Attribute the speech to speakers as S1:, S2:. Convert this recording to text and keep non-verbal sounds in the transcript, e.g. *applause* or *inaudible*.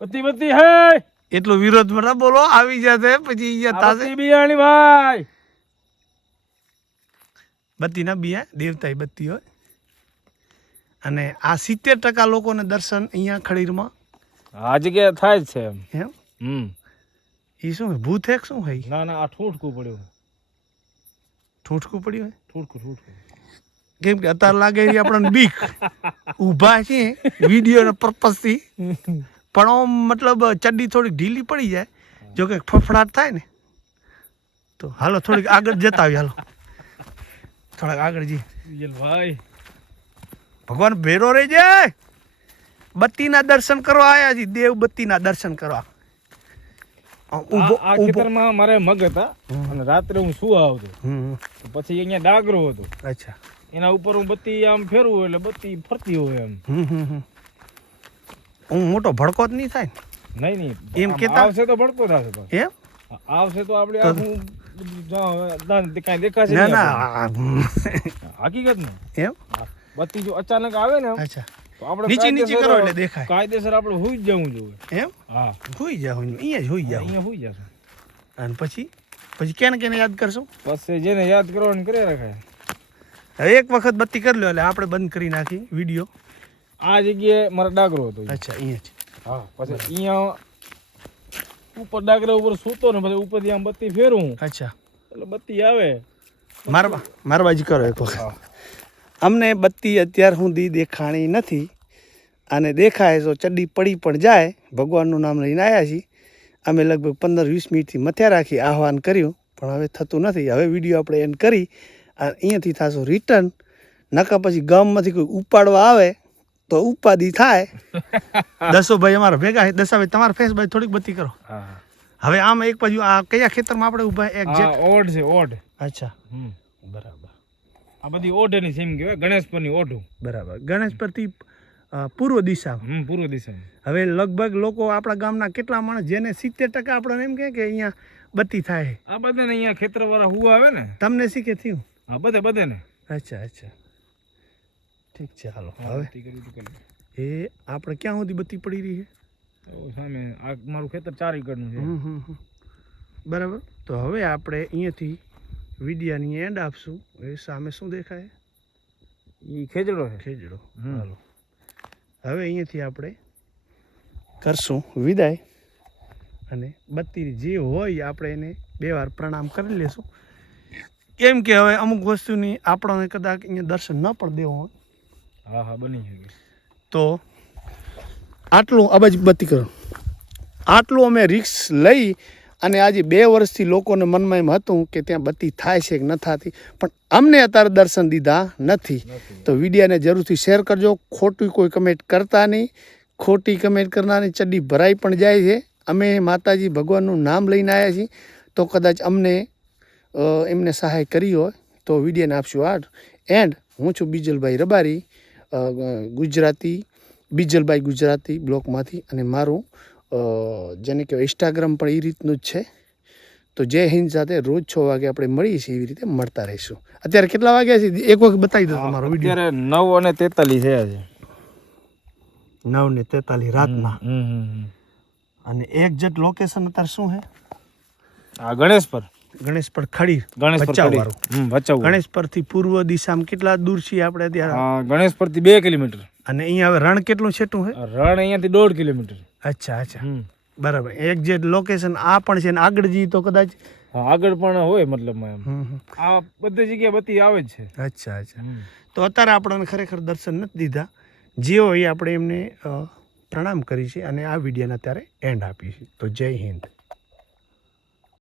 S1: બત્તી બત્તી હે.
S2: એટલો વિરોધમાં ના બોલો આવી જશે પછી અહીંયા
S1: તાસે બિયાણી ભાઈ.
S2: બત્તી ના બિયા દેવતાય બત્તી હોય. અને આ સિત્તેર ટકા લોકોને દર્શન અહીંયા ખડીરમાં.
S1: આ જગ્યાએ થાય છે એમ.
S2: એમ?
S1: હમ.
S2: એ શું ભૂત હે શું હોય
S1: ના ના આ ઠૂઠકું પડ્યું.
S2: ઠૂઠકું પડ્યું હોય
S1: ઠૂઠકું ઠૂઠકું.
S2: કેમ કે અત્યારે લાગે આપણને બીક. *laughs* ઊભા છે વીડિયો પર્પઝથી પણ આમ મતલબ ચડ્ડી થોડીક ઢીલી પડી જાય. જો કે ફફડાટ થાય ને. તો હાલો થોડીક આગળ જતા આવી હાલો. થોડાક આગળ જઈએ.
S1: ભાઈ.
S2: ભગવાન ભેરો રહી જાય. બત્તીના દર્શન કરવા આવ્યા છીએ દેવ બત્તીના દર્શન કરવા. આ
S1: ખેતરમાં મારે મગ હતા અને રાત્રે હું શું આવતો. પછી અહીંયા ડાગરો હતો.
S2: અચ્છા.
S1: એના ઉપર હું બત્તી આમ ફેરવું એટલે બત્તી ફરતી હોય એમ.
S2: હું મોટો ભડકો જ નહીં થાય
S1: નહીં નહીં.
S2: એમ કેતા?
S1: આવશે તો ભડકો થશે
S2: એમ?
S1: આવશે તો આપણે કાંઈ દેખાશે
S2: ના ના
S1: આપણને. હકીકત ને
S2: એમ?
S1: બત્તી જો અચાનક આવે ને
S2: અચ્છા.
S1: તો આપણે
S2: નીચે નીચે કરો એટલે દેખાય.
S1: કાયદેસર આપણે હોઈ જવું જોઈએ.
S2: એમ?
S1: હા.
S2: હોઈ જાવ અહીંયા જ હોઈ જાવ
S1: અહીંયા હોઈ જશે.
S2: અને પછી? પછી કેને કેને યાદ કરશું?
S1: પછી જેને યાદ કરવાનું કરે રખાય
S2: એક વખત બત્તી કરી લો એટલે આપણે બંધ કરી નાખી વીડિયો.
S1: આ જગ્યાએ મારો ડાગરો હતો
S2: અચ્છા અહીંયા છે
S1: હા પછી અહીંયા ઉપર ડાગરા ઉપર સૂતો ને પછી ઉપરથી આમ બત્તી ફેરવું
S2: અચ્છા.
S1: એટલે બત્તી આવે.
S2: મારવા મારવાજી કરો એક વખત. અમને બત્તી અત્યાર સુધી દેખાણી નથી. અને દેખાય તો ચડ્ડી પડી પણ જાય. ભગવાનનું નામ લઈને આવ્યા છીએ. અમે લગભગ પંદર વીસ મિનિટથી મથ્યા રાખી આહવાન કર્યું. પણ હવે થતું નથી. હવે વીડિયો આપણે એન્ડ કરી. અને અહીંયાથી થશું રિટર્ન નકા પછી ગામમાંથી કોઈ ઉપાડવા આવે. તો ઉપાધિ થાય. *laughs* દસો ભાઈ અમારા ભેગા છે. દસા ભાઈ તમારા ફેસ ભાઈ થોડીક બતી કરો. હવે આમ એક બાજુ આ કયા ખેતરમાં આપણે ઊભા?
S1: એક
S2: એક્ઝેક્ટ
S1: ઓઢ છે ઓઢ.
S2: અચ્છા.
S1: હમ.
S2: બરાબર.
S1: આ બધી ઓઢની સીમ કહેવાય ગણેશ પરની ઓઢું.
S2: બરાબર. ગણેશ પરથી અ, પૂર્વ દિશા
S1: હમ પૂર્વ દિશા
S2: હવે લગભગ લોકો આપણા ગામના કેટલા માણસ જેને સિત્તેર ટકા આપણને એમ કહે કે અહીંયા બત્તી થાય.
S1: આ બધાને અહીંયા ખેતરવાળા હુવા આવે ને.
S2: તમને શીખે થયું?
S1: હા બધે બધે ને
S2: અચ્છા અચ્છા. ઠીક છે હાલો. હવે. એ આપણે ક્યાં સુધી બત્તી પડી રહી છે?
S1: સામે આ મારું ખેતર ચાર એકરનું છે.
S2: બરાબર? તો હવે આપણે અહીંયાથી વિડિયાની એન્ડ આપશું. એ સામે શું દેખાય?
S1: એ ખેજડો છે.
S2: ખેજડો. હાલો. હવે અહીંયાથી આપણે કરશું વિદાય. અને બત્તી જે હોય આપણે એને બે વાર પ્રણામ કરી લેશું. કેમ કે હવે અમુક વસ્તુની આપણને કદાચ અહીંયા દર્શન ન પણ દેવો હોય.
S1: હા હા બની શકે.
S2: તો આટલું અબજ બાજુ બત્તી કરો. આટલું અમે રિક્સ લઈ અને આજે બે વર્ષથી લોકોને મનમાં એમ હતું કે ત્યાં બત્તી થાય છે કે ન થતી. પણ અમને અત્યારે દર્શન દીધા નથી. તો વિડીયાને જરૂરથી શેર કરજો. ખોટી કોઈ કમેન્ટ કરતા નહીં. ખોટી કમેન્ટ કરનારની ચડ્ડી ભરાઈ પણ જાય છે. અમે માતાજી ભગવાનનું નામ લઈને આવ્યા છીએ. તો કદાચ અમને એમને સહાય કરી હોય તો વિડીયાને આપશું. આર્ટ એન્ડ હું છું બીજલભાઈ રબારી. ગુજરાતી બીજલભાઈ ગુજરાતી બ્લોકમાંથી અને મારું જેને કહેવાય ઇન્સ્ટાગ્રામ પણ એ રીતનું જ છે. તો જય હિન્દ સાથે રોજ છ વાગે આપણે મળીએ છીએ એવી રીતે મળતા રહીશું. અત્યારે કેટલા વાગ્યા છે? એક વખત બતાવી દો તમારો વીડિયો.
S1: અત્યારે નવ અને તેતાલીસ થયા છે.
S2: નવ ને તેતાલીસ રાતના. અને એક જેટ લોકેશન અત્યારે શું છે?
S1: આ ગણેશ પર
S2: ગણેશ પર ખડી
S1: ગણેશ પર.
S2: ગણેશ પરથી પૂર્વ દિશામાં કેટલા દૂર છીએ આપણે અત્યારે?
S1: ગણેશ પરથી બે કિલોમીટર.
S2: અને અહીંયા હવે રણ કેટલું છેટું છે
S1: રણ અહીંયાથી દોઢ કિલોમીટર.
S2: અચ્છા અચ્છા.
S1: બરાબર.
S2: બરાબર જે લોકેશન આ પણ છે ને આગળ જઈએ તો કદાચ?
S1: આગળ પણ હોય
S2: મતલબ.
S1: આ બધી જગ્યાએ બધી આવે જ છે.
S2: અચ્છા અચ્છા. તો અત્યારે આપણને ખરેખર દર્શન નથી દીધા. જે હોય એ આપણે એમને પ્રણામ કરી છે અને આ વિડીયોને અત્યારે એન્ડ આપીએ છીએ. તો જય હિન્દ.